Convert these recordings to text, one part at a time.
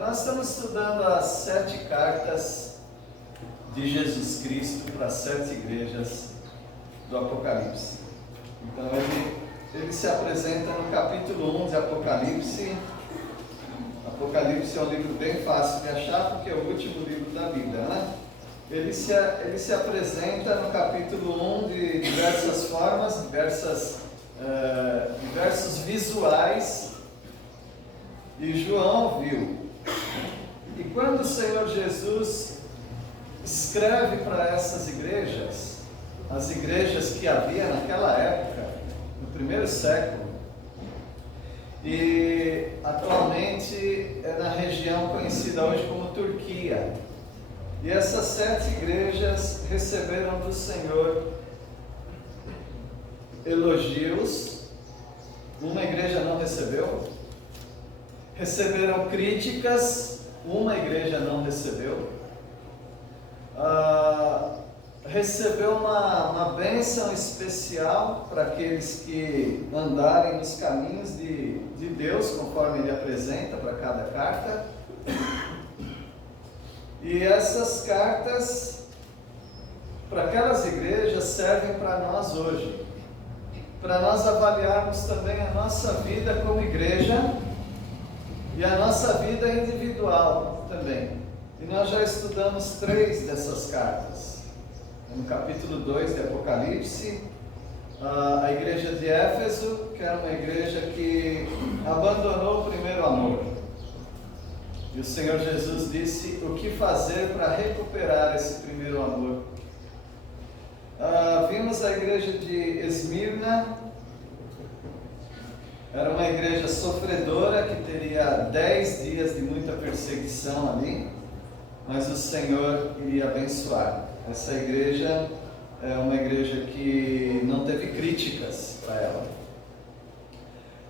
Nós estamos estudando as 7 cartas de Jesus Cristo para as 7 igrejas do Apocalipse. Então ele se apresenta no capítulo 1 de Apocalipse. Apocalipse é um livro bem fácil de achar porque é o último livro da Bíblia, né? Ele se apresenta no capítulo 1 de diversas formas, diversos visuais, e João viu. E quando o Senhor Jesus escreve para essas igrejas, as igrejas que havia naquela época, no primeiro século, e atualmente é na região conhecida hoje como Turquia. E essas 7 igrejas receberam do Senhor elogios. Uma igreja não recebeu. Receberam críticas. Uma igreja não recebeu. Recebeu uma bênção especial para aqueles que andarem nos caminhos de Deus, conforme Ele apresenta para cada carta. E essas cartas, para aquelas igrejas, servem para nós hoje, para nós avaliarmos também a nossa vida como igreja e a nossa vida individual também. E nós já estudamos 3 dessas cartas. No capítulo 2 de Apocalipse, a igreja de Éfeso, que era uma igreja que abandonou o primeiro amor. E o Senhor Jesus disse o que fazer para recuperar esse primeiro amor. Vimos a igreja de Esmirna. Era uma igreja sofredora que teria 10 dias de muita perseguição ali, mas o Senhor iria abençoar. Essa igreja é uma igreja que não teve críticas para ela.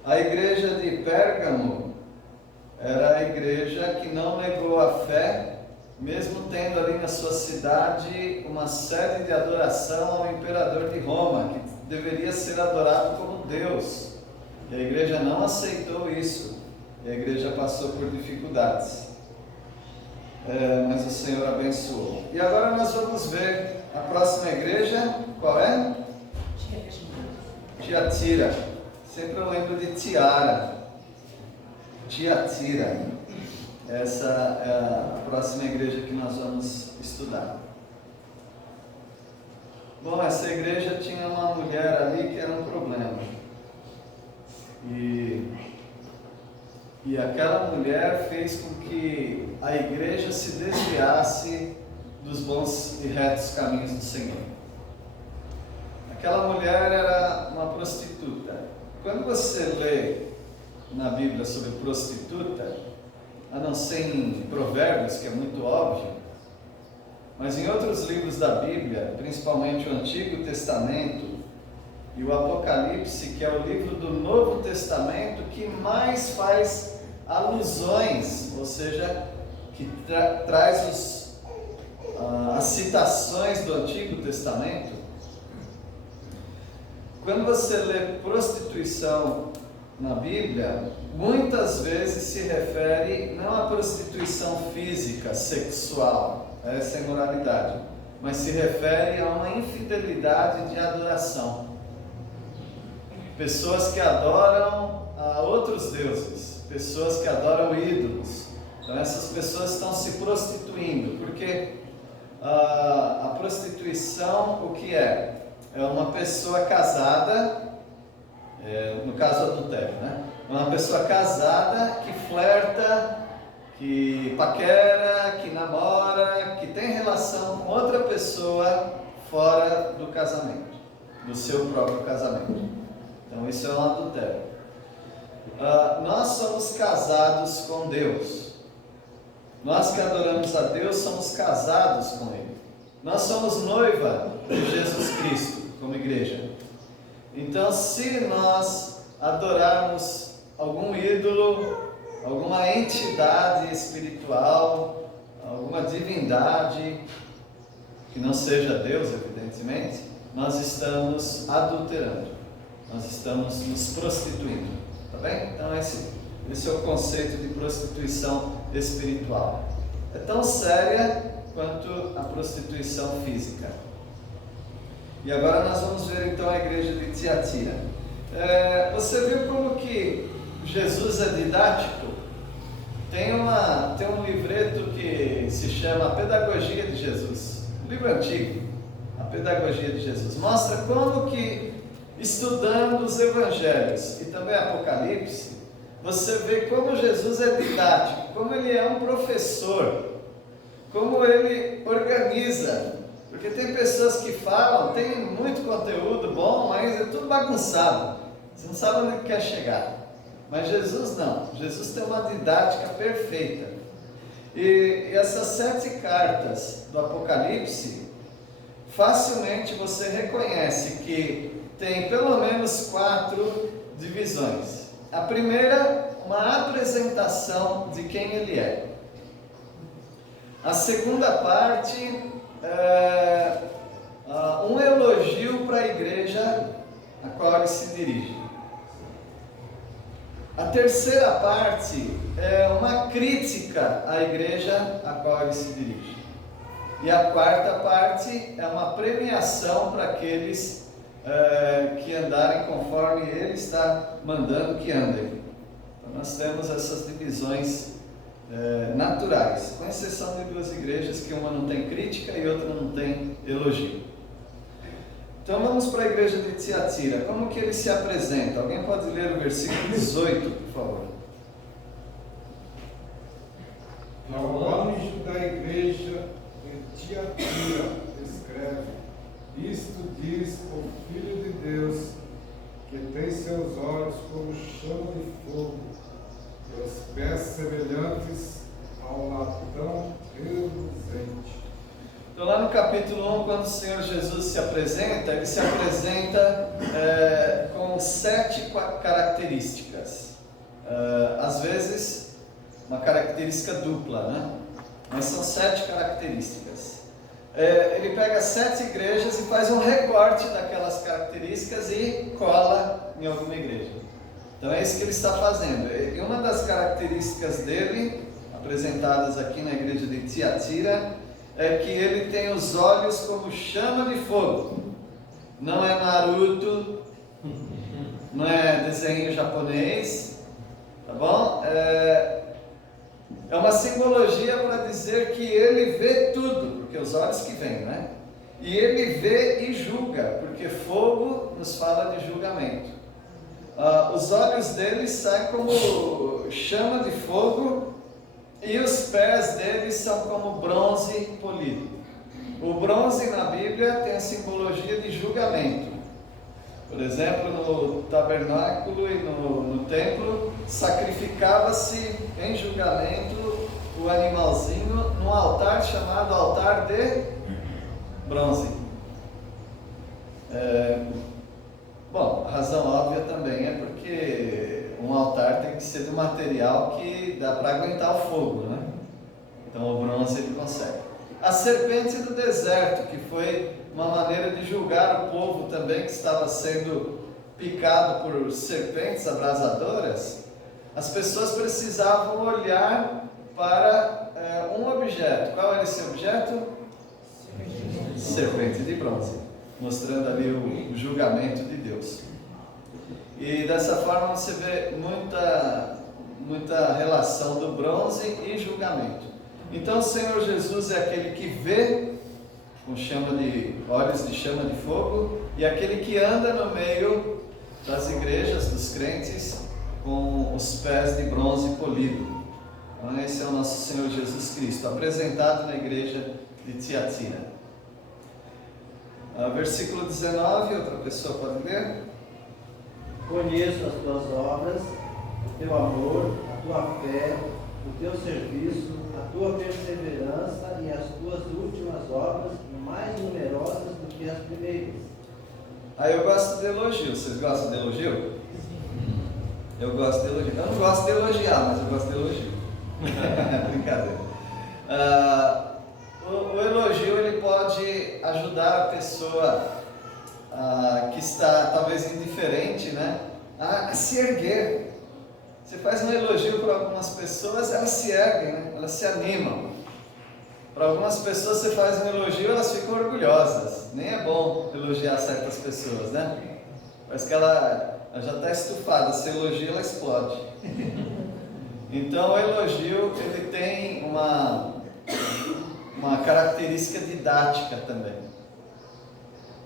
A igreja de Pérgamo era a igreja que não negou a fé, mesmo tendo ali na sua cidade uma sede de adoração ao imperador de Roma, que deveria ser adorado como Deus. E a igreja não aceitou isso. E a igreja passou por dificuldades. Mas o Senhor abençoou. E agora nós vamos ver a próxima igreja. Qual é? Tiatira. Sempre eu lembro de Tiara. Tiatira. Essa é a próxima igreja que nós vamos estudar. Bom, essa igreja tinha uma mulher ali que era um problema. E aquela mulher fez com que a igreja se desviasse dos bons e retos caminhos do Senhor. Aquela mulher era uma prostituta. Quando você lê na Bíblia sobre prostituta, a não ser em Provérbios, que é muito óbvio, mas em outros livros da Bíblia, principalmente o Antigo Testamento e o Apocalipse, que é o livro do Novo Testamento que mais faz alusões, ou seja, que traz as citações do Antigo Testamento. Quando você lê prostituição na Bíblia, muitas vezes se refere não à prostituição física, sexual, essa é imoralidade, mas se refere a uma infidelidade de adoração. Pessoas que adoram a outros deuses, pessoas que adoram ídolos. Então essas pessoas estão se prostituindo, porque a prostituição, o que é? É uma pessoa casada, no caso adultério, né? É uma pessoa casada que flerta, que paquera, que namora, que tem relação com outra pessoa fora do casamento, do seu próprio casamento. Então isso é um adultério. Nós somos casados com Deus. Nós que adoramos a Deus somos casados com Ele. Nós somos noiva de Jesus Cristo como igreja. Então, se nós adorarmos algum ídolo, alguma entidade espiritual, alguma divindade, que não seja Deus, evidentemente, nós estamos adulterando, nós estamos nos prostituindo, tá bem? Então esse Esse é o conceito de prostituição espiritual. É tão séria quanto a prostituição física. E agora nós vamos ver então a igreja de Tiatira. Você viu como que Jesus é didático? Tem um livreto que se chama A Pedagogia de Jesus, um livro antigo, A Pedagogia de Jesus. Mostra como que, estudando os evangelhos e também Apocalipse, você vê como Jesus é didático, como ele é um professor, como ele organiza. Porque tem pessoas que falam, tem muito conteúdo bom, mas é tudo bagunçado. Você não sabe onde quer chegar. Mas Jesus não. Jesus tem uma didática perfeita. E essas 7 cartas do Apocalipse, facilmente você reconhece que tem pelo menos 4 divisões. A primeira, uma apresentação de quem ele é. A segunda parte, um elogio para a igreja a qual ele se dirige. A terceira parte é uma crítica à igreja a qual ele se dirige. E a quarta parte é uma premiação para aqueles que andarem conforme ele está mandando que andem. Então nós temos essas divisões naturais, com exceção de 2 igrejas, que uma não tem crítica e outra não tem elogio. Então vamos para a igreja de Tiatira. Como que ele se apresenta? Alguém pode ler o versículo 18, por favor? Ao anjo da igreja em Tiatira escreve: isto diz o Filho de Deus, que tem seus olhos como chama de fogo, e os pés semelhantes ao latão reluzente. Então lá no capítulo 1, quando o Senhor Jesus se apresenta, ele se apresenta com 7 características. Às vezes, uma característica dupla, né? Mas são 7 características. Ele pega 7 igrejas e faz um recorte daquelas características e cola em alguma igreja. Então é isso que ele está fazendo. E uma das características dele, apresentadas aqui na igreja de Tiatira, é que ele tem os olhos como chama de fogo. Não é Naruto, não é desenho japonês, tá bom? É uma simbologia para dizer que ele vê tudo, porque os olhos que vêm, né? E ele vê e julga, porque fogo nos fala de julgamento. Os olhos dele saem como chama de fogo, e os pés dele são como bronze polido. O bronze na Bíblia tem a simbologia de julgamento. Por exemplo, no tabernáculo e no templo, sacrificava-se em julgamento o animalzinho num altar chamado altar de bronze. Bom, a razão óbvia também é porque um altar tem que ser de material que dá para aguentar o fogo, né? Então o bronze ele consegue. A serpente do deserto, que foi uma maneira de julgar o povo também que estava sendo picado por serpentes abrasadoras. As pessoas precisavam olhar para um objeto. Qual era esse objeto? Serpente de bronze, mostrando ali o julgamento de Deus. E dessa forma você vê muita relação do bronze e julgamento. Então o Senhor Jesus é aquele que vê com olhos de chama de fogo, e aquele que anda no meio das igrejas, dos crentes, com os pés de bronze polido. Então esse é o nosso Senhor Jesus Cristo, apresentado na igreja de Tiatira. Versículo 19, outra pessoa pode ler? Conheço as tuas obras, o teu amor, a tua fé, o teu serviço, a tua perseverança e as tuas últimas obras, mais numerosas do que as primeiras. Eu gosto de elogio. Vocês gostam de elogio? Eu gosto de elogio. Eu não gosto de elogiar, mas eu gosto de elogio. Brincadeira. O elogio ele pode ajudar a pessoa que está talvez indiferente, né, a se erguer, Você faz um elogio para algumas pessoas, elas se erguem, né? Elas se animam. Para algumas pessoas você faz um elogio, elas ficam orgulhosas. Nem é bom elogiar certas pessoas, né? Parece que ela já está estufada, se elogia ela explode. Então o elogio ele tem uma característica didática também.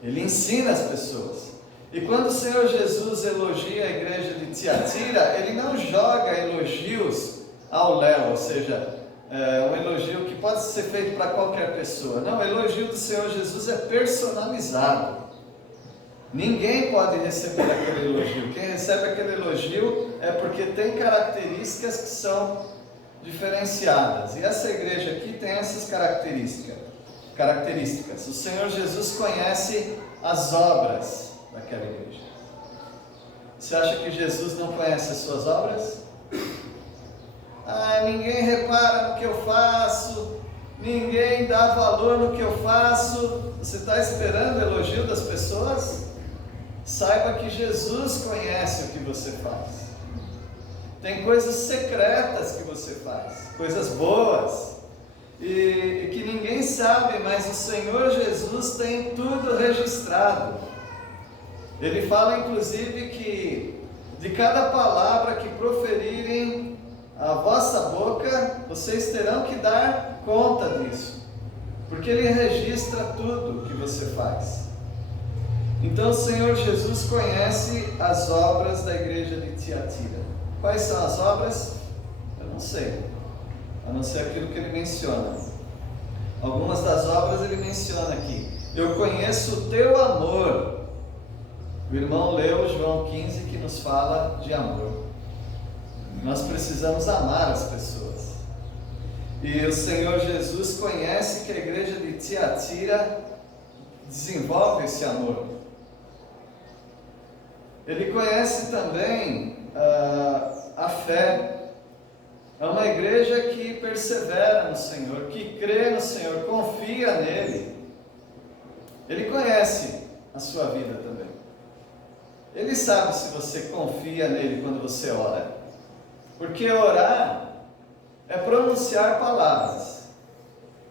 Ele ensina as pessoas. E quando o Senhor Jesus elogia a igreja de Tiatira, Ele não joga elogios ao léu, ou seja, um elogio que pode ser feito para qualquer pessoa. Não, o elogio do Senhor Jesus é personalizado. Ninguém pode receber aquele elogio. Quem recebe aquele elogio é porque tem características que são diferenciadas. E essa igreja aqui tem essas características. O Senhor Jesus conhece as obras daquela igreja. Você acha que Jesus não conhece as suas obras? Ninguém repara no que eu faço, ninguém dá valor no que eu faço. Você está esperando o elogio das pessoas? Saiba que Jesus conhece o que você faz. Tem coisas secretas que você faz, coisas boas, e que ninguém sabe, mas o Senhor Jesus tem tudo registrado. Ele fala inclusive que de cada palavra que proferirem a vossa boca, vocês terão que dar conta disso, porque Ele registra tudo que você faz. Então o Senhor Jesus conhece as obras da igreja de Tiatira. Quais são as obras? Eu não sei, a não ser aquilo que Ele menciona. Algumas das obras Ele menciona aqui. Eu conheço o teu amor. O irmão leu João 15, que nos fala de amor. Nós precisamos amar as pessoas. E o Senhor Jesus conhece que a igreja de Tiatira desenvolve esse amor. Ele conhece também a fé. É uma igreja que persevera no Senhor, que crê no Senhor, confia nele. Ele conhece a sua vida também. Ele sabe se você confia nele quando você ora. Porque orar é pronunciar palavras.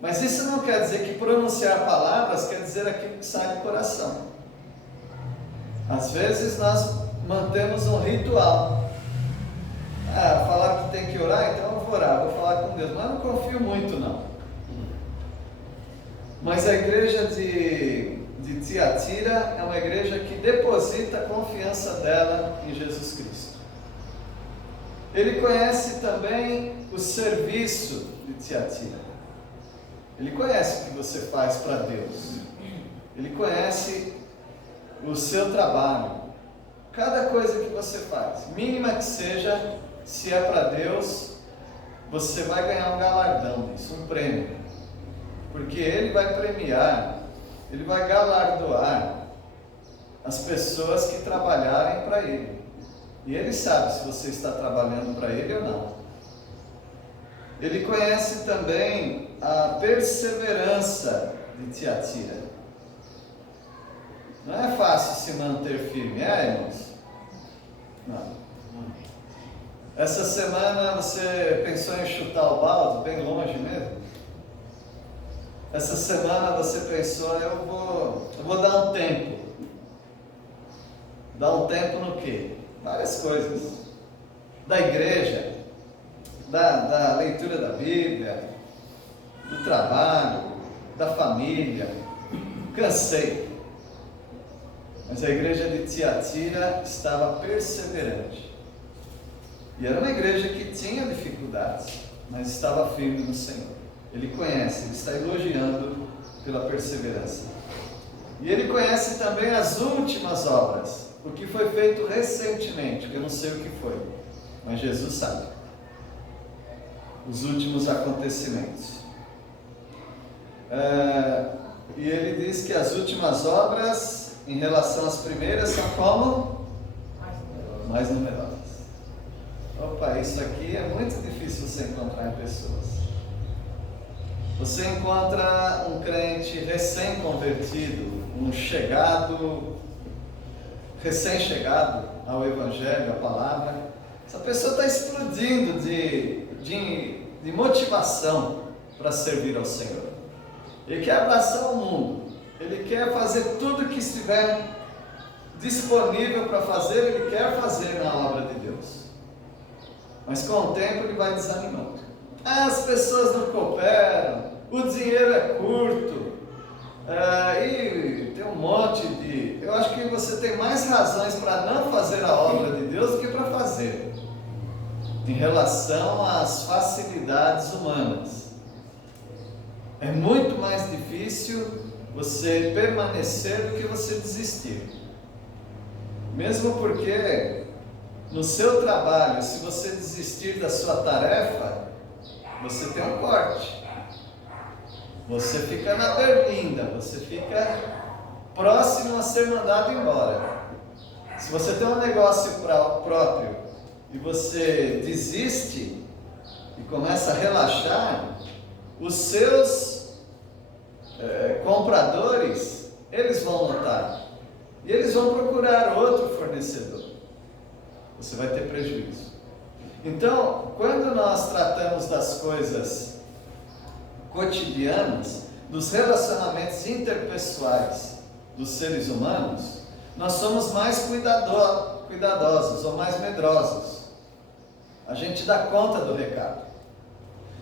Mas isso não quer dizer que pronunciar palavras quer dizer aquilo que sai do coração. Às vezes nós mantemos um ritual. Falar que tem que orar, então eu vou orar, vou falar com Deus. Mas não confio muito não. Mas a igreja de Tiatira é uma igreja que deposita a confiança dela em Jesus Cristo. Ele conhece também o serviço de Tiatira. Ele conhece o que você faz para Deus. Ele conhece o seu trabalho. Cada coisa que você faz, mínima que seja, se é para Deus, você vai ganhar um galardão disso, um prêmio. Porque Ele vai premiar, Ele vai galardoar as pessoas que trabalharem para Ele. E Ele sabe se você está trabalhando para Ele ou não. Ele conhece também a perseverança de Tiatira. Não é fácil se manter firme, irmãos? Não. Essa semana você pensou em chutar o balde bem longe mesmo? Essa semana você pensou, eu vou dar um tempo. Dar um tempo no quê? Várias coisas. Da igreja, da leitura da Bíblia, do trabalho, da família. Cansei. Mas a igreja de Tiatira estava perseverante. E era uma igreja que tinha dificuldades, mas estava firme no Senhor. Ele conhece, ele está elogiando pela perseverança. E ele conhece também as últimas obras, o que foi feito recentemente, que eu não sei o que foi, mas Jesus sabe. Os últimos acontecimentos. E ele diz que as últimas obras, em relação às primeiras, são como? Mais numerosas. Opa, isso aqui é muito difícil você encontrar em pessoas. Você encontra um crente recém-convertido, recém-chegado ao Evangelho, à palavra, Essa pessoa está explodindo de motivação para servir ao Senhor. Ele quer abraçar o mundo. Ele quer fazer tudo que estiver disponível para fazer, ele quer fazer na obra de Deus. Mas com o tempo ele vai desanimando. As pessoas não cooperam, o dinheiro é curto, e tem um monte de... Eu acho que você tem mais razões para não fazer a obra de Deus do que para fazer, em relação às facilidades humanas. É muito mais difícil você permanecer do que você desistir. Mesmo porque no seu trabalho, se você desistir da sua tarefa, você tem um corte. Você fica na berlinda, você fica próximo a ser mandado embora. Se você tem um negócio próprio e você desiste e começa a relaxar, os seus compradores, eles vão notar e eles vão procurar outro fornecedor. Você vai ter prejuízo. Então, quando nós tratamos das coisas cotidianas, dos relacionamentos interpessoais dos seres humanos, nós somos mais cuidadosos ou mais medrosos. A gente dá conta do recado.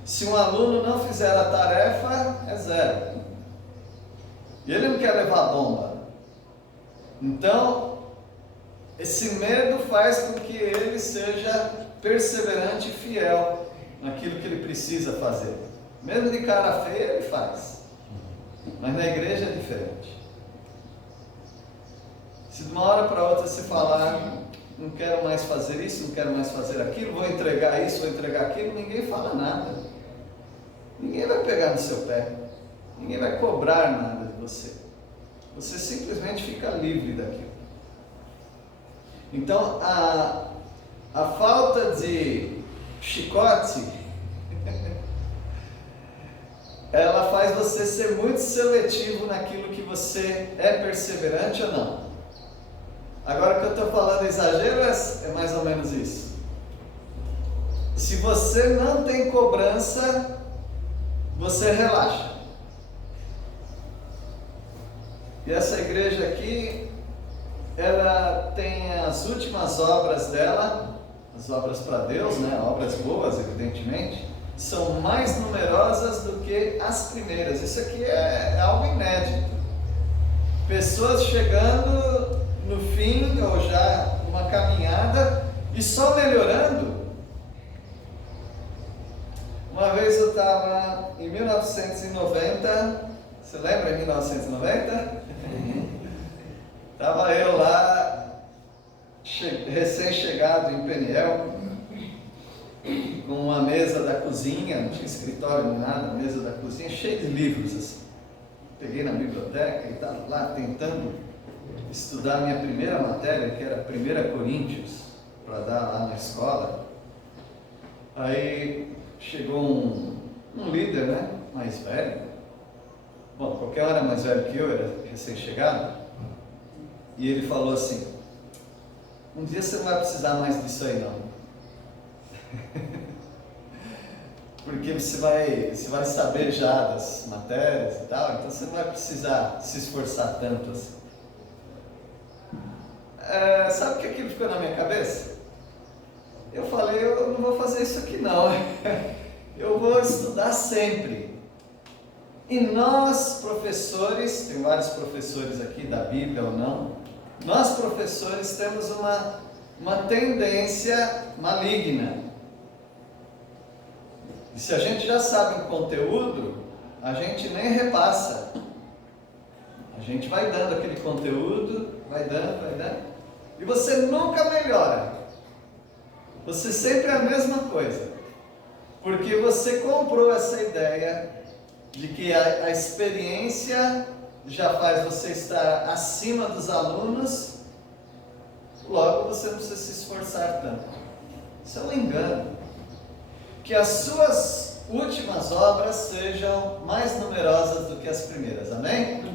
Se um aluno não fizer a tarefa, é 0. E ele não quer levar bomba. Então, esse medo faz com que ele seja perseverante e fiel naquilo que ele precisa fazer. Mesmo de cara feia, ele faz. Mas na igreja é diferente. Se de uma hora para outra você falar, não quero mais fazer isso, não quero mais fazer aquilo, vou entregar isso, vou entregar aquilo, ninguém fala nada. Ninguém vai pegar no seu pé. Ninguém vai cobrar nada de você. Você simplesmente fica livre daquilo. Então, a falta de chicote, ela faz você ser muito seletivo naquilo que você é perseverante ou não. Agora, o que eu estou falando exagero é mais ou menos isso. Se você não tem cobrança, você relaxa. E essa igreja aqui, ela tem as últimas obras dela, as obras para Deus, né? Obras boas, evidentemente, são mais numerosas do que as primeiras. Isso aqui é algo inédito. Pessoas chegando no fim, ou já uma caminhada, e só melhorando. Uma vez eu estava em 1990, você lembra em 1990? Estava eu lá, recém-chegado em Peniel, com uma mesa da cozinha, não tinha escritório nem nada, mesa da cozinha, cheia de livros assim. Peguei na biblioteca e estava lá tentando estudar a minha primeira matéria, que era 1 Coríntios, para dar lá na escola. Aí chegou um líder, né, mais velho. Bom, qualquer um era mais velho que eu, era recém-chegado. E ele falou assim: um dia você não vai precisar mais disso aí não. Porque você vai saber já das matérias e tal, então você não vai precisar se esforçar tanto assim. Sabe o que aquilo ficou na minha cabeça? Eu falei, eu não vou fazer isso aqui não. Eu vou estudar sempre. E nós, professores, tem vários professores aqui da Bíblia ou não, nós professores temos uma tendência maligna. E se a gente já sabe um conteúdo, a gente nem repassa. A gente vai dando aquele conteúdo, vai dando, e você nunca melhora. Você sempre é a mesma coisa. Porque você comprou essa ideia de que a experiência já faz você estar acima dos alunos, logo você não precisa se esforçar tanto. Isso é um engano. Que as suas últimas obras sejam mais numerosas do que as primeiras, amém?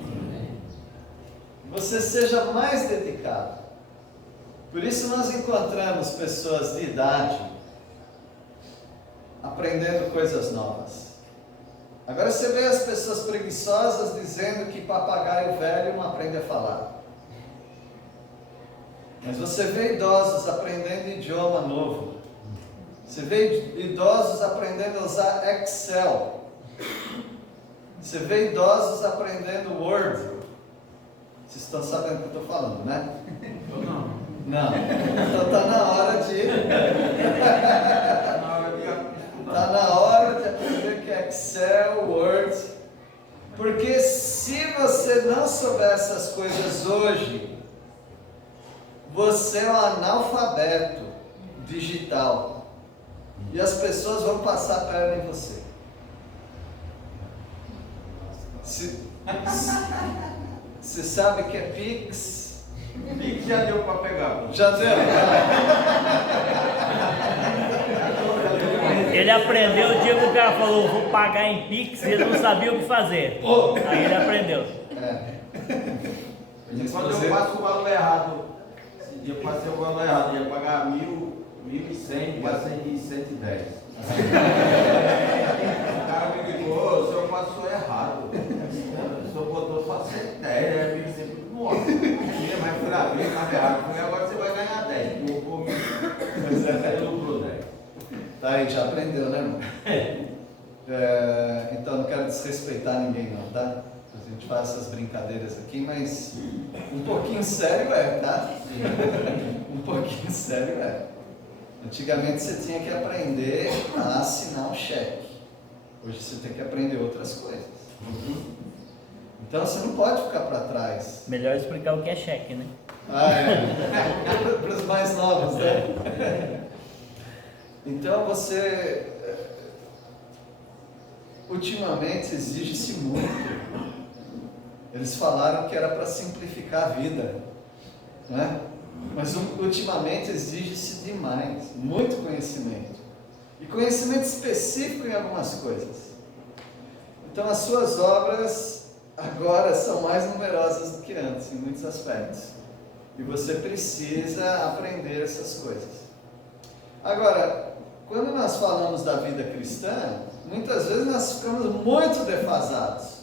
Você seja mais dedicado. Por isso nós encontramos pessoas de idade aprendendo coisas novas. Agora você vê as pessoas preguiçosas dizendo que papagaio velho não aprende a falar. Mas você vê idosos aprendendo idioma novo. Você vê idosos aprendendo a usar Excel. Você vê idosos aprendendo Word. Vocês estão sabendo o que eu estou falando, né? Eu não. Não. Então está na hora de... Está na hora de aprender que é Excel, Word. Porque se você não souber essas coisas hoje, você é um analfabeto digital. E as pessoas vão passar a perna em você. Você sabe que é Pix? Pix já deu para pegar. Já deu? Ele aprendeu o dia que o cara falou, vou pagar em Pix, e ele não sabia o que fazer. Aí ele aprendeu. Quando eu passo o valor errado, esse dia eu passei o valor errado, ia pagar 1.100, passei de 110. O cara me ligou, o senhor passou errado. O senhor botou só 110, aí eu fiquei nossa, mas fui lá, veio na errado. Falei, agora você vai ganhar 10. Pois é. Eu lucro 10. Tá aí, já aprendeu, né, irmão? Então não quero desrespeitar ninguém não, tá? A gente faz essas brincadeiras aqui, mas um pouquinho sério tá? Um pouquinho sério Antigamente você tinha que aprender a assinar um cheque. Hoje você tem que aprender outras coisas. Então você não pode ficar para trás. Melhor explicar o que é cheque, né? Para os mais novos, né? Então você... Ultimamente exige-se muito. Eles falaram que era para simplificar a vida, né? Mas ultimamente exige-se demais, muito conhecimento. E conhecimento específico em algumas coisas. Então as suas obras agora são mais numerosas do que antes, em muitos aspectos. E você precisa aprender essas coisas. Agora, quando nós falamos da vida cristã, muitas vezes nós ficamos muito defasados.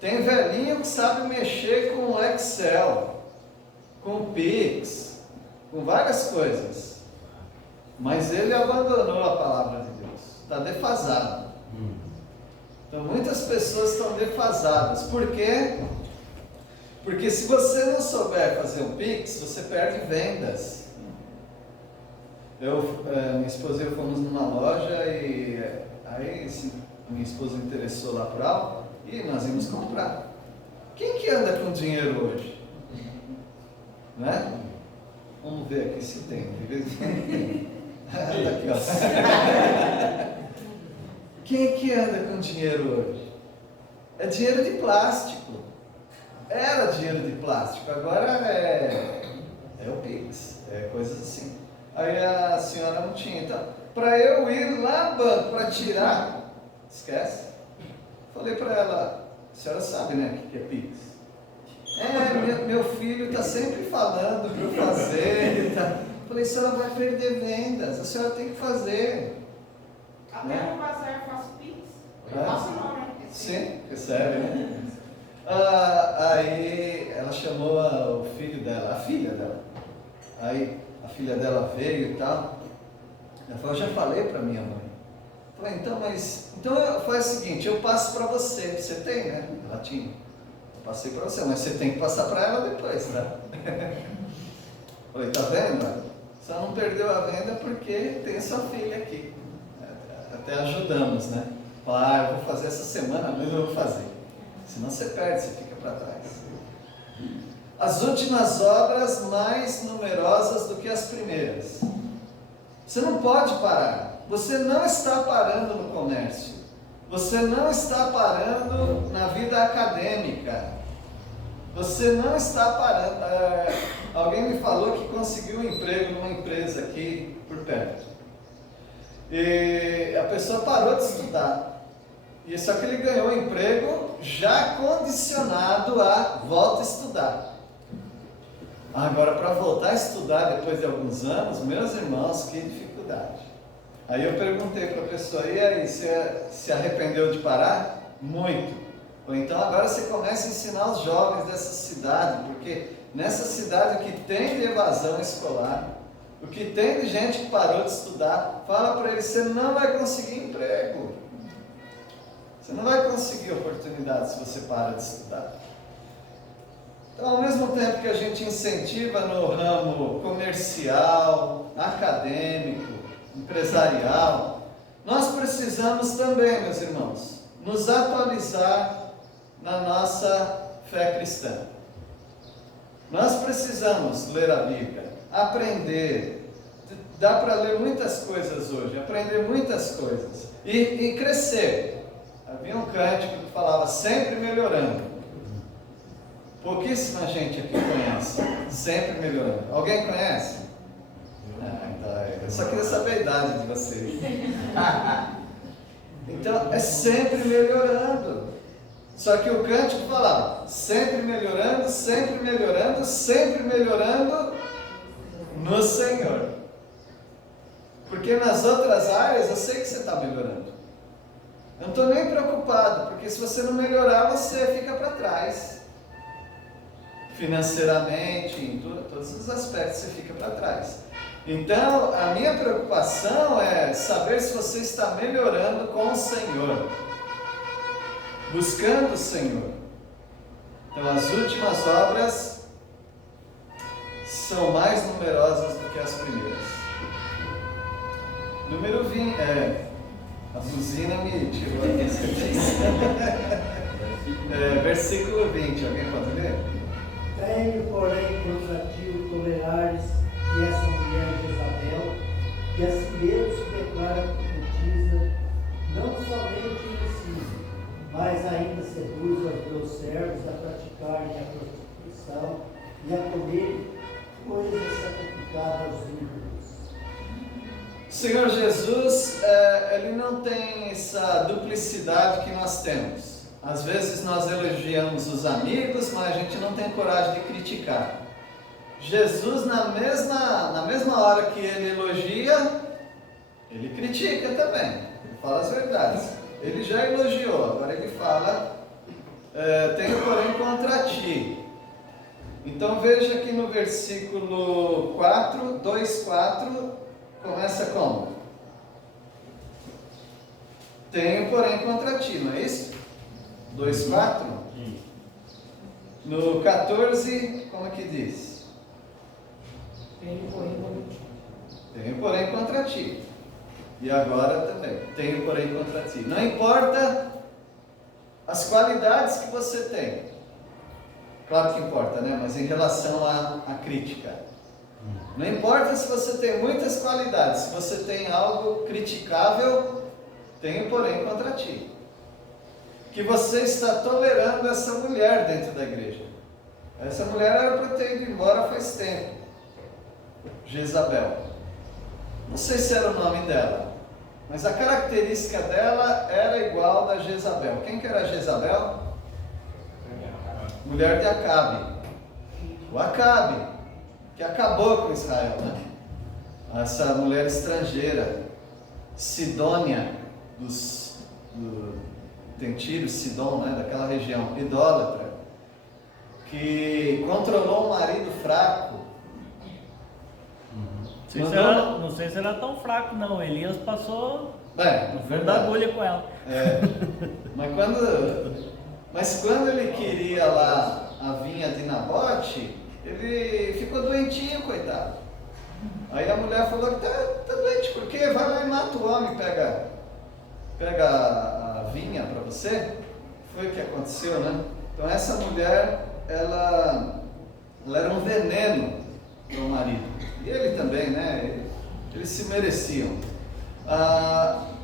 Tem velhinho que sabe mexer com o Excel, com o Pix, com várias coisas. Mas ele abandonou a palavra de Deus. Está defasado. Então muitas pessoas estão defasadas. Por quê? Porque se você não souber fazer um Pix, você perde vendas. Minha esposa e eu fomos numa loja e aí minha esposa interessou lá por algo e nós íamos comprar. Quem que anda com dinheiro hoje? Né? Vamos ver aqui se tem. Aqui, ó. Quem que anda com dinheiro hoje? É dinheiro de plástico. Era dinheiro de plástico, agora é o Pix, coisas assim. Aí a senhora não tinha. Então, para eu ir lá no banco para tirar, esquece. Falei para ela, a senhora sabe, né, o que é Pix? Meu filho está sempre falando para eu fazer. Falei, a senhora vai perder vendas, a senhora tem que fazer. Até no bazar eu faço Pix. Eu É? faço não, né? Sim, recebe, né? Aí ela chamou o filho dela, a filha dela. Aí a filha dela veio e tal. Ela falou, eu já falei para minha mãe. Eu falei, então faz o seguinte, eu passo para você. Você tem, né? Ela tinha. Eu passei para você, mas você tem que passar para ela depois, tá? Falei, tá vendo? Só não perdeu a venda porque tem sua filha aqui. Até ajudamos, né? Falar, eu vou fazer essa semana, mas eu vou fazer. Senão você perde, você fica para trás. As últimas obras mais numerosas do que as primeiras. Você não pode parar. Você não está parando no comércio. Você não está parando na vida acadêmica. Você não está parando. Alguém me falou que conseguiu um emprego numa empresa aqui por perto. E a pessoa parou de estudar. E só que ele ganhou um emprego já condicionado a volta a estudar. Agora, para voltar a estudar depois de alguns anos, meus irmãos, que dificuldade. Aí eu perguntei para a pessoa, e aí, você se arrependeu de parar? Muito. Ou então agora você começa a ensinar os jovens dessa cidade, porque nessa cidade o que tem de evasão escolar, o que tem de gente que parou de estudar, fala para eles, você não vai conseguir emprego. Você não vai conseguir oportunidade se você para de estudar. Então, ao mesmo tempo que a gente incentiva no ramo comercial, acadêmico, empresarial, nós precisamos também, meus irmãos, nos atualizar na nossa fé cristã. Nós precisamos ler a Bíblia, aprender. Dá para ler muitas coisas hoje, aprender muitas coisas e crescer. Havia um cântico que falava sempre melhorando. Pouquíssima gente aqui conhece, sempre melhorando. Alguém conhece? Então, eu só queria saber a idade de vocês. Então, é sempre melhorando. Só que o cântico falava, sempre melhorando, sempre melhorando, sempre melhorando no Senhor. Porque nas outras áreas eu sei que você está melhorando. Eu não estou nem preocupado, porque se você não melhorar, você fica para trás. Financeiramente, em todos os aspectos você fica para trás. Então, a minha preocupação é saber se você está melhorando com o Senhor, buscando o Senhor. Então, as últimas obras são mais numerosas do que as primeiras. Número 20, a buzina me tirou aqui essa versículo 20, alguém pode ler? Tenho, porém, contra ti o tolerares que essa mulher Jezabel, que a si mesmo se declara profetiza, não somente ensina, mas ainda seduz aos meus servos a praticarem a prostituição e a comerem coisas sacrificadas aos ídolos. O Senhor Jesus, Ele não tem essa duplicidade que nós temos. Às vezes nós elogiamos os amigos, mas a gente não tem coragem de criticar. Jesus, na mesma hora que Ele elogia, Ele critica também. Ele fala as verdades. Ele já elogiou, agora Ele fala, tenho porém contra ti. Então veja que no versículo 4, 2:4, começa como? Tenho porém contra ti, não é isso? 2:4? No 14, como é que diz? Tenho porém contra ti. E agora também, tenho porém contra ti. Não importa as qualidades que você tem. Claro que importa, né? Mas em relação à crítica. Não importa se você tem muitas qualidades, se você tem algo criticável, tenho porém contra ti. Que você está tolerando essa mulher dentro da igreja. Essa mulher era para ter ido embora faz tempo. Jezabel. Não sei se era o nome dela, mas a característica dela era igual da Jezabel. Quem que era Jezabel? Mulher de Acabe. O Acabe, que acabou com Israel, né? Essa mulher estrangeira, Sidônia, tem Tiro, Sidom, né, daquela região, idólatra, que controlou um marido fraco. Não sei se era tão fraco não, Elias passou no fundo da agulha com ela. Mas quando ele queria lá a vinha de Nabote, ele ficou doentinho, coitado. Aí a mulher falou que tá doente, por quê? Vai lá e mata o homem, pega a vinha para você. Foi o que aconteceu, né? Então essa mulher, ela era um veneno para o marido. E ele também, né? Eles se mereciam.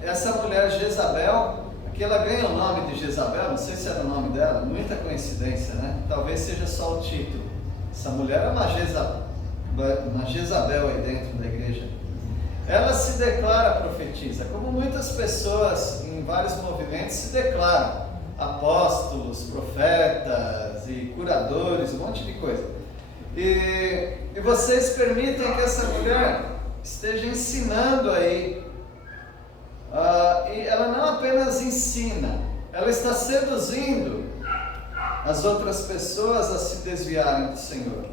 Essa mulher Jezabel, aqui ela ganha o nome de Jezabel, não sei se era o nome dela, muita coincidência, né? Talvez seja só o título. Essa mulher é uma Jezabel aí dentro da igreja. Ela se declara profetisa, como muitas pessoas em vários movimentos se declaram. Apóstolos, profetas e curadores, um monte de coisa. E vocês permitem que essa mulher esteja ensinando aí. E ela não apenas ensina, ela está seduzindo as outras pessoas a se desviarem do Senhor,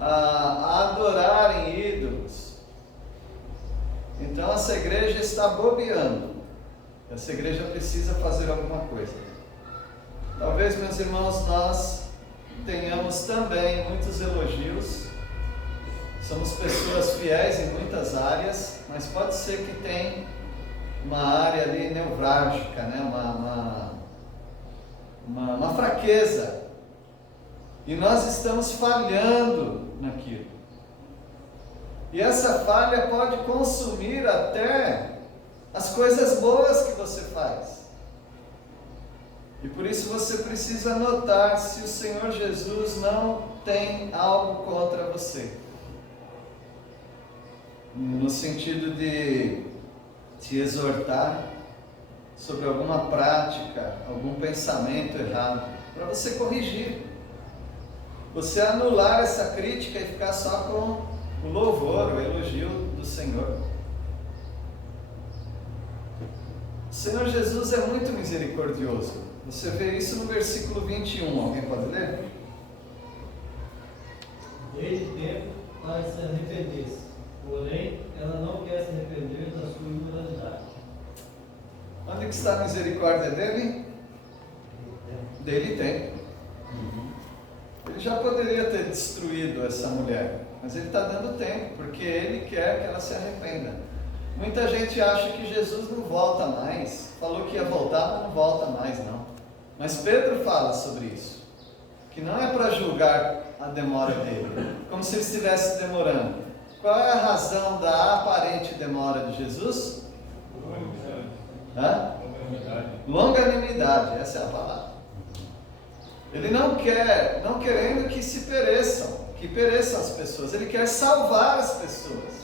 a adorarem ídolos. Então essa igreja está bobeando. Essa igreja precisa fazer alguma coisa. Talvez, meus irmãos, nós tenhamos também muitos elogios. Somos pessoas fiéis em muitas áreas, mas pode ser que tenha uma área ali nevrálgica, né? uma fraqueza. E nós estamos falhando naquilo. E essa falha pode consumir até as coisas boas que você faz. E por isso você precisa notar se o Senhor Jesus não tem algo contra você. No sentido de te exortar sobre alguma prática, algum pensamento errado, para você corrigir. Você anular essa crítica e ficar só com o louvor, o elogio do Senhor. O Senhor Jesus é muito misericordioso. Você vê isso no versículo 21. Alguém pode ler? Desde tempo para se arrependesse, porém ela não quer se arrepender da sua imoralidade. Onde que está a misericórdia dele? Dele tem. Ele já poderia ter destruído essa mulher, mas ele está dando tempo, porque ele quer que ela se arrependa. Muita gente acha que Jesus não volta mais. Falou que ia voltar, mas não volta mais não. Mas Pedro fala sobre isso, que não é para julgar a demora dele, como se ele estivesse demorando. Qual é a razão da aparente demora de Jesus? Longanimidade, essa é a palavra. Ele não querendo que pereçam as pessoas, ele quer salvar as pessoas.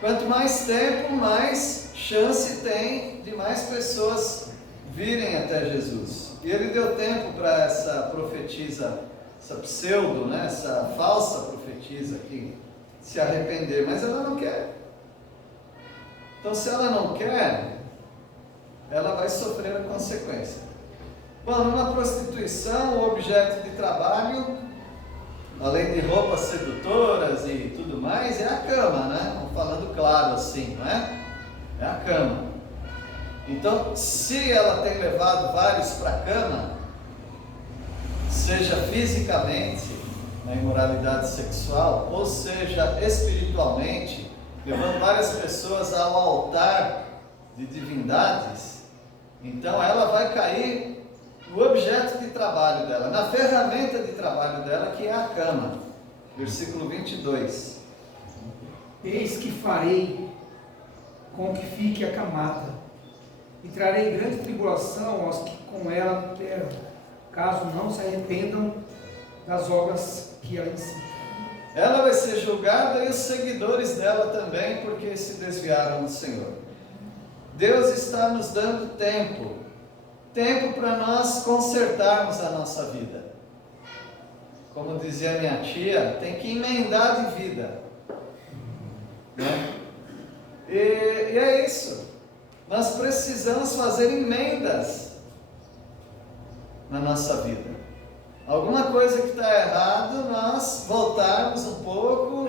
Quanto mais tempo, mais chance tem de mais pessoas virem até Jesus. E ele deu tempo para essa profetisa, essa pseudo, né, essa falsa profetisa aqui, se arrepender, mas ela não quer. Então, se ela não quer, ela vai sofrer a consequência. Bom, numa prostituição, o objeto de trabalho, além de roupas sedutoras e tudo mais, é a cama, né? Vamos falando claro assim, não é? É a cama. Então, se ela tem levado vários para a cama, seja fisicamente, na imoralidade sexual, ou seja espiritualmente, levando várias pessoas ao altar de divindades, então ela vai cair no objeto de trabalho dela, na ferramenta de trabalho dela, que é a cama. Versículo 22. Eis que farei com que fique acamada, e trarei grande tribulação aos que com ela terão, caso não se arrependam das obras que ela ensina. Ela vai ser julgada e os seguidores dela também, porque se desviaram do Senhor. Deus está nos dando tempo para nós consertarmos a nossa vida. Como dizia minha tia, tem que emendar de vida, né? E é isso. Nós precisamos fazer emendas na nossa vida. Alguma coisa que está errado, nós voltarmos um pouco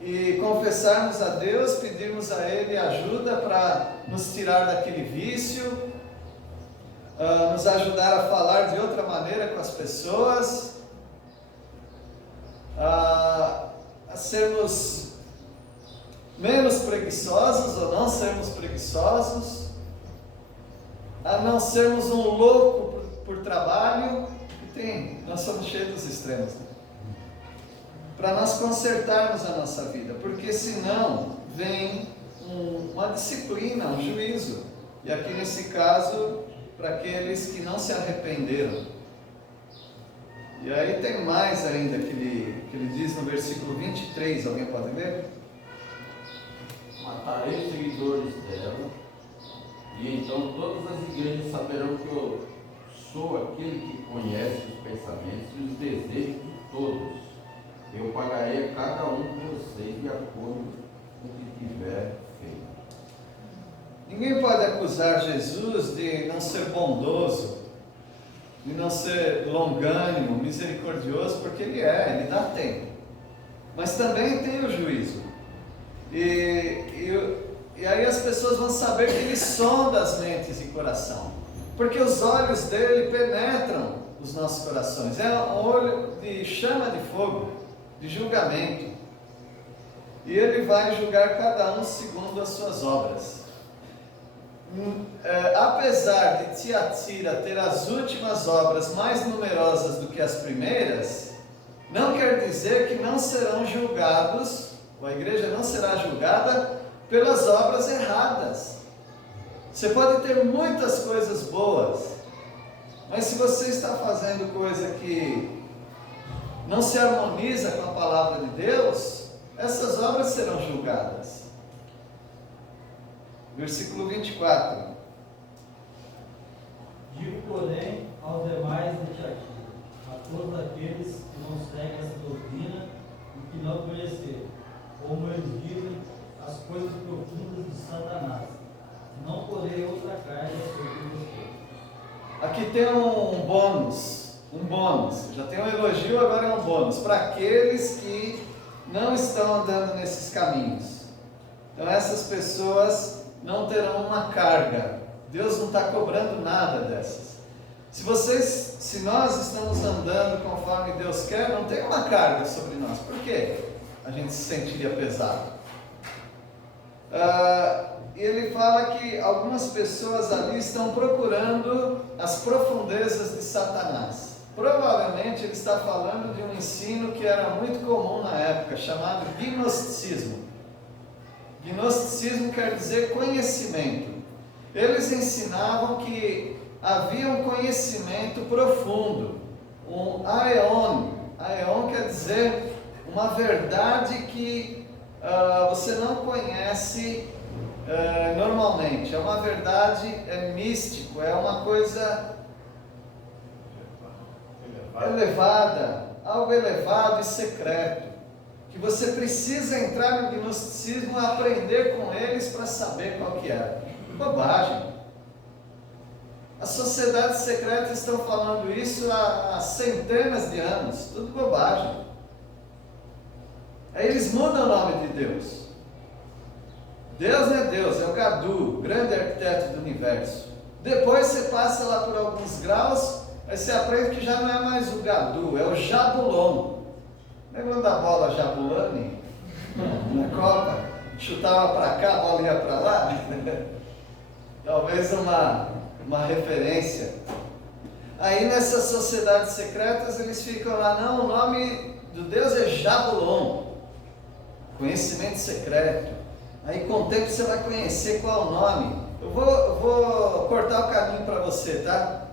e confessarmos a Deus, pedirmos a Ele ajuda para nos tirar daquele vício, nos ajudar a falar de outra maneira com as pessoas, a sermos menos preguiçosos ou não sermos preguiçosos, a não sermos um louco por trabalho. Nós somos cheios dos extremos, né? Para nós consertarmos a nossa vida, porque senão vem uma disciplina, um juízo, e aqui nesse caso, para aqueles que não se arrependeram. E aí tem mais ainda que ele diz no versículo 23, alguém pode ler? Matarei os seguidores dela, e então todas as igrejas saberão que eu sou aquele que conhece os pensamentos e os desejos todos. Eu pagarei a cada um de vocês de acordo com o que tiver feito. Ninguém pode acusar Jesus de não ser bondoso, de não ser longânimo, misericordioso, porque ele dá tempo. Mas também tem o juízo. E aí as pessoas vão saber que ele sonda as mentes e coração. Porque os olhos dele penetram os nossos corações. É um olho de chama de fogo, de julgamento. E ele vai julgar cada um segundo as suas obras. Apesar de Tiatira ter as últimas obras mais numerosas do que as primeiras, não quer dizer que não serão julgados, ou a igreja não será julgada pelas obras erradas. Você pode ter muitas coisas boas, mas se você está fazendo coisa que não se harmoniza com a palavra de Deus, essas obras serão julgadas. Versículo 24. Digo, porém, aos demais de Tiatira, a todos aqueles que não seguem essa doutrina e que não conheceram, como eles dizem, as coisas profundas de Satanás, não porei outra carga sobre vocês. Aqui tem um bônus, já tem um elogio, agora é um bônus, para aqueles que não estão andando nesses caminhos. Então essas pessoas não terão uma carga, Deus não está cobrando nada dessas. Se nós estamos andando conforme Deus quer, não tem uma carga sobre nós. Por quê? A gente se sentiria pesado. Ele fala que algumas pessoas ali estão procurando as profundezas de Satanás. Provavelmente ele está falando de um ensino que era muito comum na época, chamado gnosticismo. Gnosticismo quer dizer conhecimento. Eles ensinavam que havia um conhecimento profundo, um aeon. Aeon quer dizer uma verdade que você não conhece normalmente. É uma verdade, é místico, é uma coisa elevada, algo elevado e secreto, que você precisa entrar no gnosticismo e aprender com eles para saber qual que é. Bobagem. As sociedades secretas estão falando isso há centenas de anos, tudo bobagem. Aí eles mudam o nome de Deus. Deus não é Deus, é o Gadu, grande arquiteto do universo. Depois você passa lá por alguns graus, aí você aprende que já não é mais o Gadu, é o Jabulon. Lembra da bola Jabulani? Na Copa? Chutava para cá, a bola ia para lá? Talvez uma referência. Aí nessas sociedades secretas eles ficam lá, não, o nome do Deus é Jabulon, conhecimento secreto. Aí com o tempo você vai conhecer qual é o nome. Eu vou cortar o caminho para você, tá?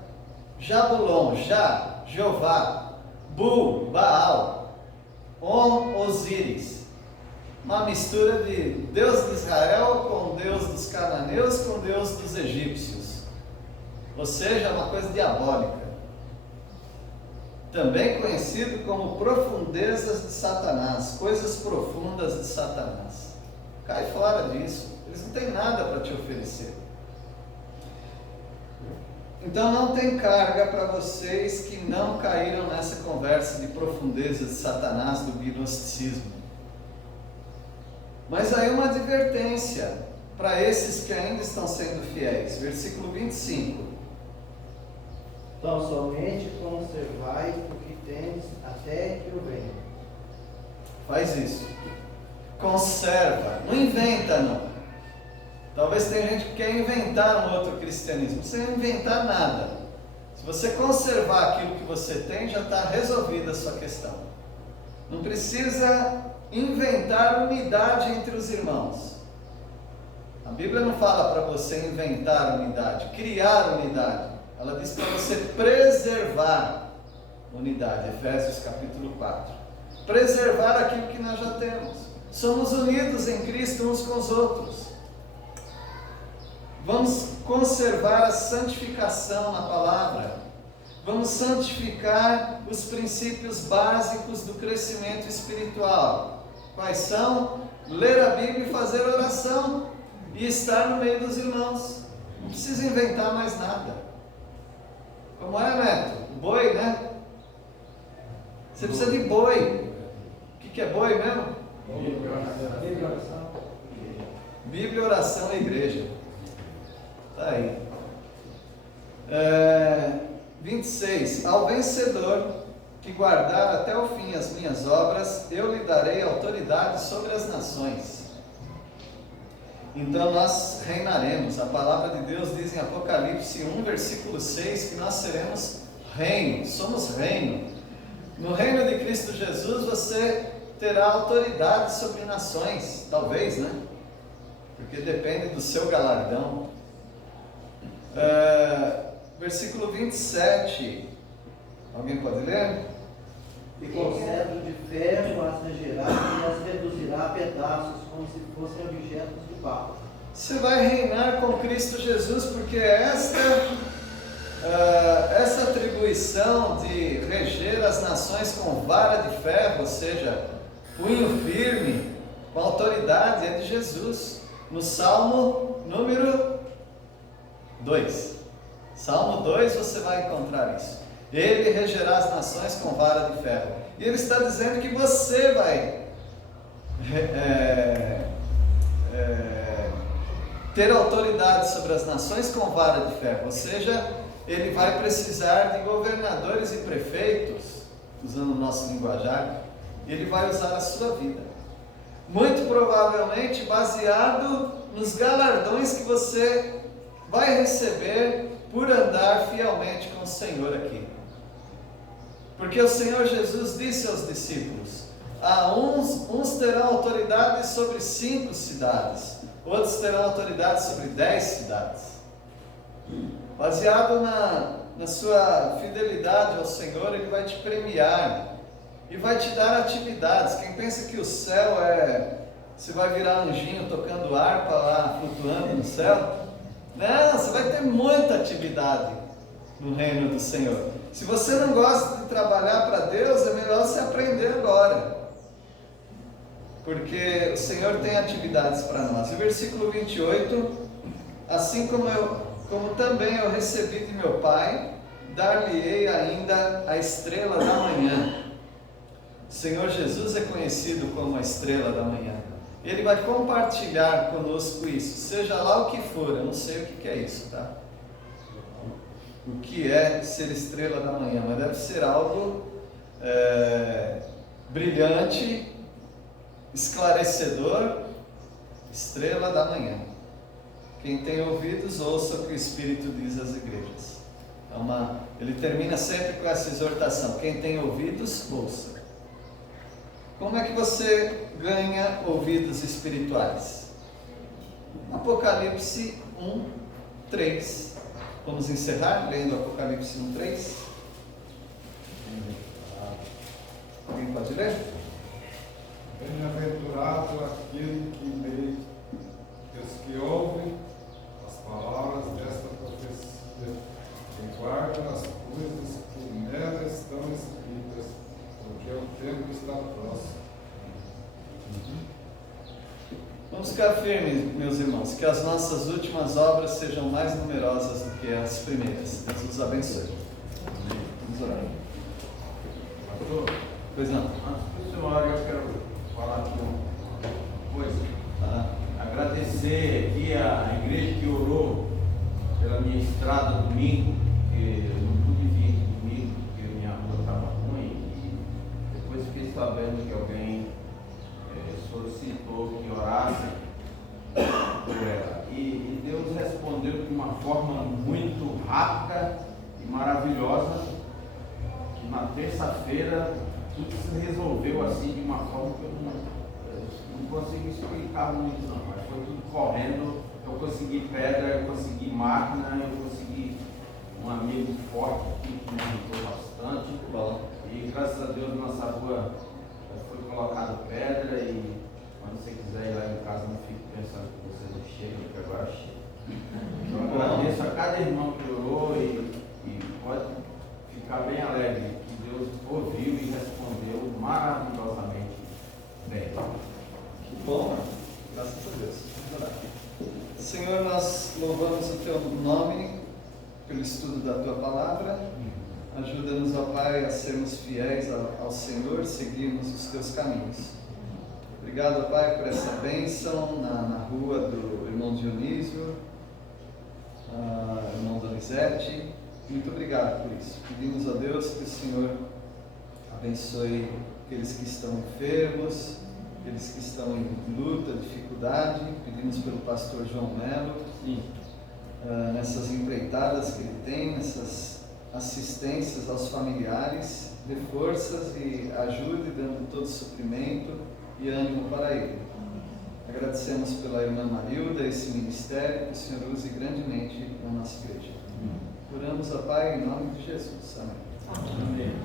Jabulon, Jeová, Bu, Baal, Osíris. Uma mistura de Deus de Israel com Deus dos cananeus com Deus dos egípcios. Ou seja, uma coisa diabólica. Também conhecido como profundezas de Satanás, coisas profundas de Satanás. Cai fora disso, eles não têm nada para te oferecer. Então não tem carga para vocês que não caíram nessa conversa de profundezas de Satanás do gnosticismo. Mas aí uma advertência para esses que ainda estão sendo fiéis. Versículo 25. Então somente conservai o que tens até que eu venha. Faz isso. Conserva. Não inventa, não. Talvez tenha gente que quer inventar um outro cristianismo. Sem inventar nada. Se você conservar aquilo que você tem, já está resolvida a sua questão. Não precisa inventar unidade entre os irmãos. A Bíblia não fala para você inventar unidade, criar unidade. Ela diz para você preservar unidade. Efésios capítulo 4. Preservar aquilo que nós já temos. Somos unidos em Cristo uns com os outros. Vamos conservar a santificação na palavra. Vamos santificar os princípios básicos do crescimento espiritual. Quais são? Ler a Bíblia e fazer oração e estar no meio dos irmãos. Não precisa inventar mais nada. Como é, Neto? Boi, né? Você precisa de boi. O que é boi mesmo? Bíblia, oração e igreja. Está aí. 26. Ao vencedor que guardar até o fim as minhas obras, eu lhe darei autoridade sobre as nações. Então nós reinaremos. A palavra de Deus diz em Apocalipse 1, versículo 6, que nós seremos reino, somos reino. No reino de Cristo Jesus você terá autoridade sobre nações, talvez, né? Porque depende do seu galardão. Versículo 27, alguém pode ler? E com cetro de ferro as regerá e as reduzirá a pedaços, como se fossem objetos de barro. Você vai reinar com Cristo Jesus, porque essa atribuição de reger as nações com vara de ferro, ou seja, punho firme, com autoridade, é de Jesus. No Salmo número 2. Salmo 2 você vai encontrar isso. Ele regerá as nações com vara de ferro. E ele está dizendo que você vai ter autoridade sobre as nações com vara de ferro. Ou seja, ele vai precisar de governadores e prefeitos, usando o nosso linguajar, e ele vai usar a sua vida. Muito provavelmente baseado nos galardões que você vai receber por andar fielmente com o Senhor aqui. Porque o Senhor Jesus disse aos discípulos: uns terão autoridade sobre 5 cidades, outros terão autoridade sobre 10 cidades. Baseado na sua fidelidade ao Senhor, Ele vai te premiar e vai te dar atividades. Quem pensa que o céu você vai virar anjinho tocando harpa lá, flutuando no céu? Não, você vai ter muita atividade no reino do Senhor. Se você não gosta de trabalhar para Deus, é melhor você aprender agora, porque o Senhor tem atividades para nós. E o versículo 28, assim como também eu recebi de meu Pai, dar-lhe-ei ainda a estrela da manhã. O Senhor Jesus é conhecido como a estrela da manhã. Ele vai compartilhar conosco isso, seja lá o que for. Eu não sei o que é isso, tá? O que é ser estrela da manhã, mas deve ser algo brilhante, esclarecedor. Estrela da manhã. Quem tem ouvidos, ouça o que o Espírito diz às igrejas. Ele termina sempre com essa exortação: quem tem ouvidos, ouça. Como é que você ganha ouvidos espirituais? Apocalipse 1, 3. Vamos encerrar lendo Apocalipse 1, 3. Alguém pode ler? Bem-aventurado aquele que lê, os que ouvem as palavras desta profecia, que guardam as coisas que nela estão escritas, porque o tempo está próximo. Vamos ficar firmes, meus irmãos, que as nossas últimas obras sejam mais numerosas do que as primeiras. Deus os abençoe. Vamos orar. Pastor, Pois não. antes do senhor, eu quero falar aqui uma coisa. Agradecer aqui a igreja que orou pela minha estrada domingo, porque eu não pude vir aqui domingo, porque minha rua estava ruim, e depois fiquei sabendo que alguém solicitou que orasse por ela. E Deus respondeu de uma forma muito rápida e maravilhosa, que na terça-feira tudo se resolveu assim de uma forma que eu não consegui explicar muito não, mas foi tudo correndo. Eu consegui pedra, eu consegui máquina, eu consegui um amigo forte aqui que me ajudou bastante. Bom. E graças a Deus nossa rua foi colocada pedra, e quando você quiser ir lá em casa, não fique pensando que você não chega, porque agora chega. Então eu agradeço a cada irmão que orou, e pode honra. Graças a Deus. Vamos orar. Senhor, nós louvamos o Teu nome pelo estudo da Tua Palavra. Ajuda-nos, ó Pai, a sermos fiéis ao Senhor, seguirmos os Teus caminhos. Obrigado, ó Pai, por essa bênção na rua do irmão Dionísio, irmão Donizete. Muito obrigado por isso. Pedimos a Deus que o Senhor abençoe aqueles que estão enfermos, aqueles que estão em luta, dificuldade. Pedimos pelo pastor João Melo, nessas empreitadas que ele tem, nessas assistências aos familiares, dê forças e ajude, dando todo suprimento e ânimo para ele. Agradecemos pela irmã Marilda, esse ministério, que o Senhor use grandemente na nossa igreja. Oramos, ó Pai, em nome de Jesus. Amém. Amém.